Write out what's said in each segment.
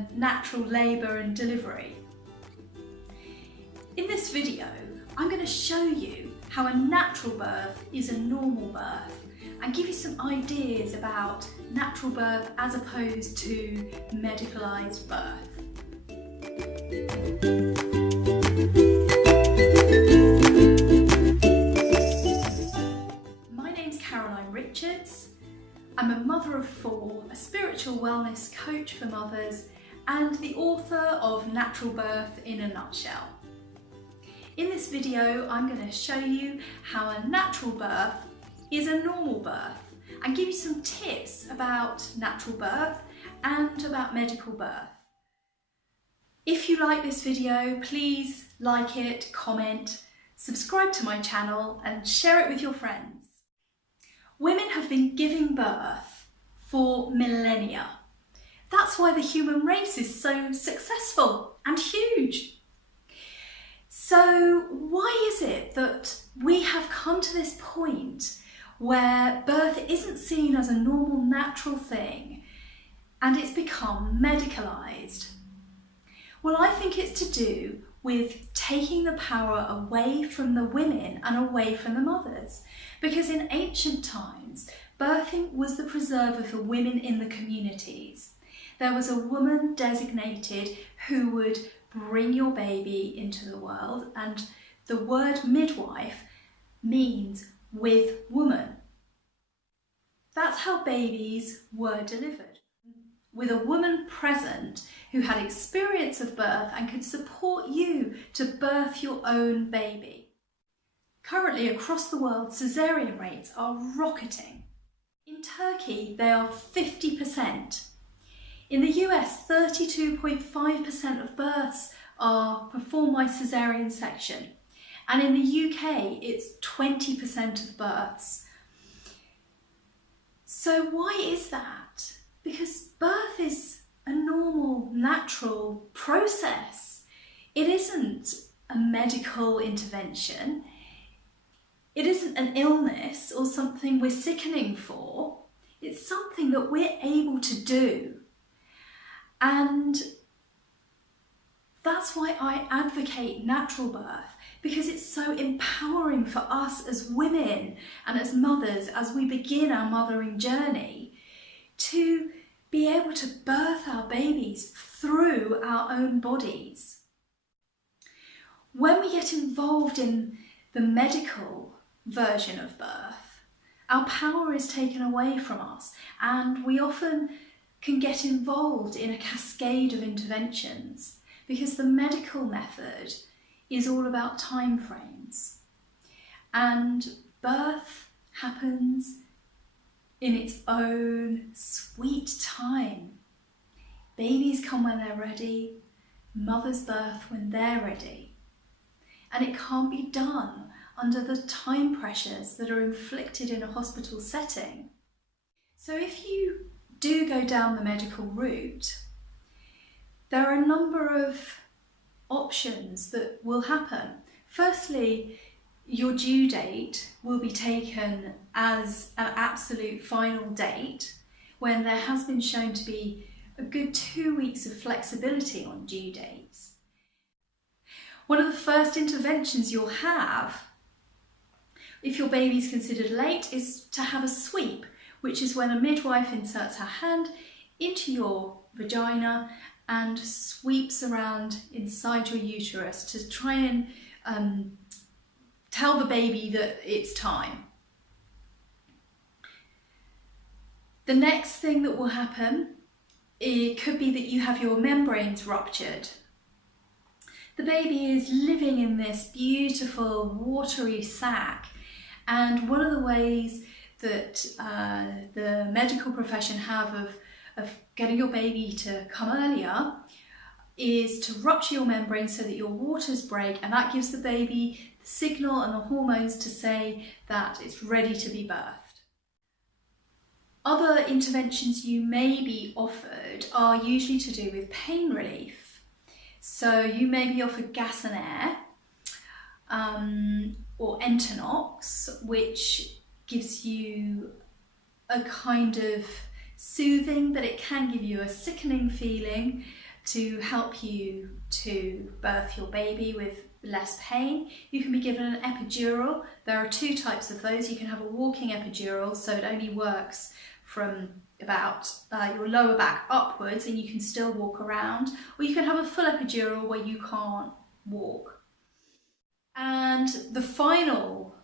a natural labour and delivery. In this video, I'm going to show you how a natural birth is a normal birth and give you some ideas about natural birth as opposed to medicalised birth. My name's Caroline Richards. I'm a mother of 4, a spiritual wellness coach for mothers, and the author of Natural Birth in a Nutshell. In this video, I'm going to show you how a natural birth is a normal birth and give you some tips about natural birth and about medical birth. If you like this video, please like it, comment, subscribe to my channel and share it with your friends. Women have been giving birth for millennia. That's why the human race is so successful and huge. So why is it that we have come to this point where birth isn't seen as a normal, natural thing and it's become medicalised? Well, I think it's to do with taking the power away from the women and away from the mothers. Because in ancient times, birthing was the preserver for women in the communities. There was a woman designated who would bring your baby into the world, and the word midwife means with woman. That's how babies were delivered, with a woman present who had experience of birth and could support you to birth your own baby. Currently across the world, caesarean rates are rocketing. In Turkey, they are 50%. In the US, 32.5% of births are performed by caesarean section. And in the UK, it's 20% of births. So why is that? Because birth is a normal, natural process. It isn't a medical intervention. It isn't an illness or something we're sickening for. It's something that we're able to do. And that's why I advocate natural birth, because it's so empowering for us as women and as mothers as we begin our mothering journey to be able to birth our babies through our own bodies. When we get involved in the medical version of birth, our power is taken away from us, and we often can get involved in a cascade of interventions because the medical method is all about time frames, and birth happens in its own sweet time. Babies come when they're ready, mothers birth when they're ready, and it can't be done under the time pressures that are inflicted in a hospital setting. So if you do go down the medical route, there are a number of options that will happen. Firstly, your due date will be taken as an absolute final date when there has been shown to be a good 2 weeks of flexibility on due dates. One of the first interventions you'll have if your baby is considered late is to have a sweep, which is when a midwife inserts her hand into your vagina and sweeps around inside your uterus to try and tell the baby that it's time. The next thing that will happen, it could be that you have your membranes ruptured. The baby is living in this beautiful watery sac, and one of the ways that the medical profession have of getting your baby to come earlier is to rupture your membrane so that your waters break, and that gives the baby the signal and the hormones to say that it's ready to be birthed. Other interventions you may be offered are usually to do with pain relief. So you may be offered gas and air or Entonox, which gives you a kind of soothing, but it can give you a sickening feeling to help you to birth your baby with less pain. You can be given an epidural. There are 2 types of those. You can have a walking epidural, so it only works from about your lower back upwards and you can still walk around, or you can have a full epidural where you can't walk. And the final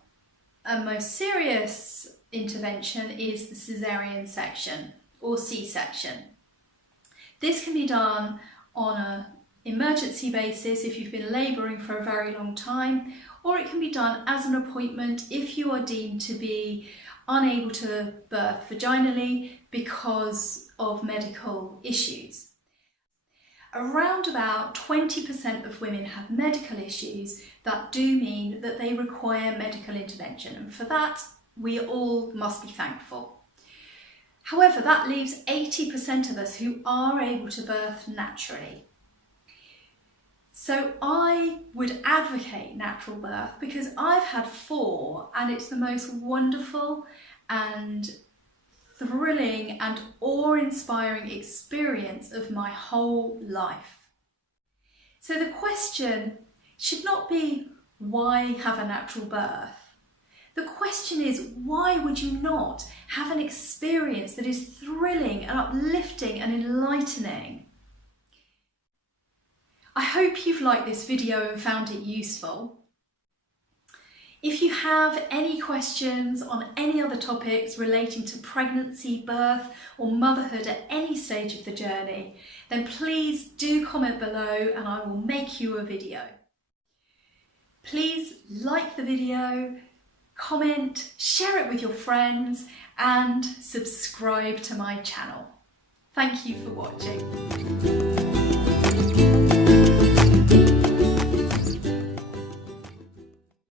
and most serious intervention is the cesarean section or C-section. This can be done on an emergency basis if you've been labouring for a very long time, or it can be done as an appointment if you are deemed to be unable to birth vaginally because of medical issues. Around about 20% of women have medical issues that do mean that they require medical intervention, and for that we all must be thankful. However, that leaves 80% of us who are able to birth naturally. So I would advocate natural birth because I've had 4 and it's the most wonderful and thrilling and awe-inspiring experience of my whole life. So the question should not be why have a natural birth? The question is, why would you not have an experience that is thrilling and uplifting and enlightening? I hope you've liked this video and found it useful. If you have any questions on any other topics relating to pregnancy, birth or motherhood at any stage of the journey, then please do comment below and I will make you a video. Please like the video, comment, share it with your friends and subscribe to my channel. Thank you for watching.